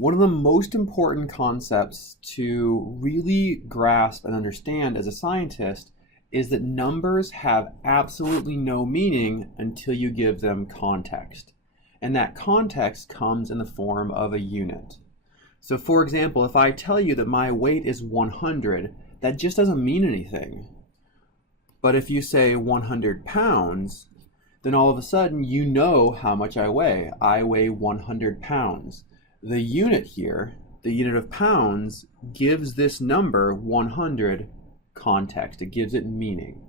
One of the most important concepts to really grasp and understand as a scientist is that numbers have absolutely no meaning until you give them context. And that context comes in the form of a unit. So for example, if I tell you that my weight is 100, that just doesn't mean anything. But if you say 100 pounds, then all of a sudden you know how much I weigh. I weigh 100 pounds. The unit here, the unit of pounds, gives this number 100 context. It gives it meaning.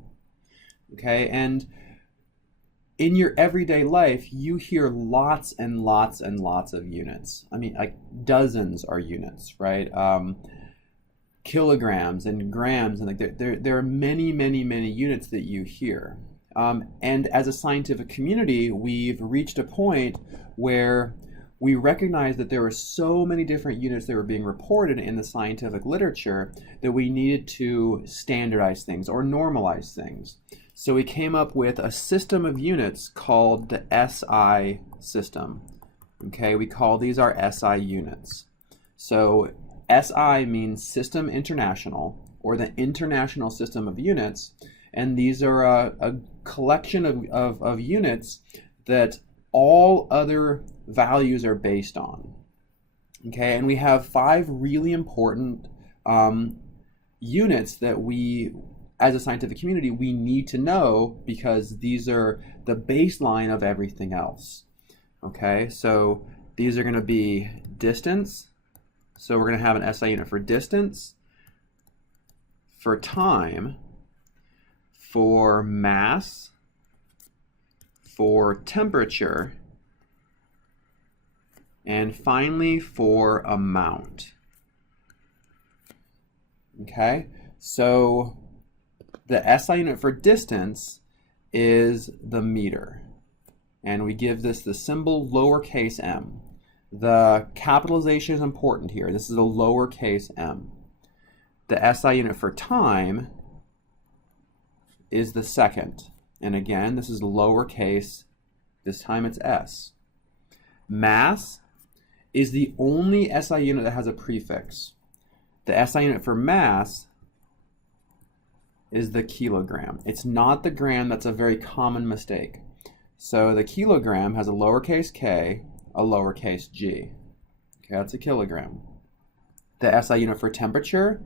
Okay, and in your everyday life, you hear lots and lots and lots of units. I mean, like dozens are units, right? Kilograms and grams, and like there are many, many, many units that you hear. And as a scientific community, we've reached a point where we recognize that there were so many different units that were being reported in the scientific literature that we needed to standardize things or normalize things. So we came up with a system of units called the SI system. Okay, we call these our SI units. So SI means System International, or the International System of Units, and these are a collection of units that all other values are based on. Okay, and we have 5 really important units that we, as a scientific community, we need to know because these are the baseline of everything else. Okay, so these are going to be distance. So we're going to have an SI unit for distance, for time, for mass, for temperature, and finally for amount. Okay, so the SI unit for distance is the meter, and we give this the symbol lowercase m. The capitalization is important here. This is a lowercase m. The SI unit for time is the second. And again, this is lowercase. This time it's s. Mass is the only SI unit that has a prefix. The SI unit for mass is the kilogram. It's not the gram. That's a very common mistake. So the kilogram has a lowercase k, a lowercase g. Okay, that's a kilogram. The SI unit for temperature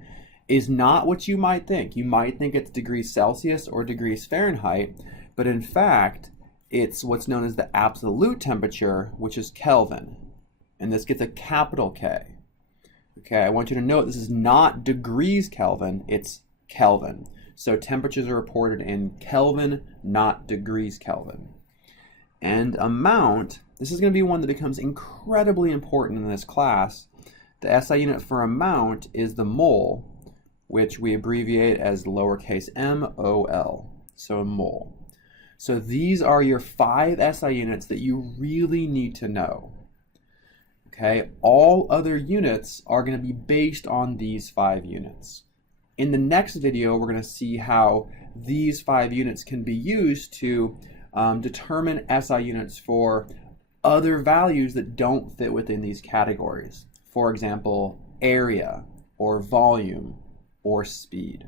is not what you might think. You might think it's degrees Celsius or degrees Fahrenheit, but in fact, it's what's known as the absolute temperature, which is Kelvin. And this gets a capital K. Okay, I want you to note this is not degrees Kelvin, it's Kelvin. So temperatures are reported in Kelvin, not degrees Kelvin. And amount, this is going to be one that becomes incredibly important in this class. The SI unit for amount is the mole, which we abbreviate as lowercase m-o-l, so a mole. So these are your 5 SI units that you really need to know. Okay, all other units are going to be based on these 5 units. In the next video, we're going to see how these 5 units can be used to determine SI units for other values that don't fit within these categories. For example, area, or volume, or speed.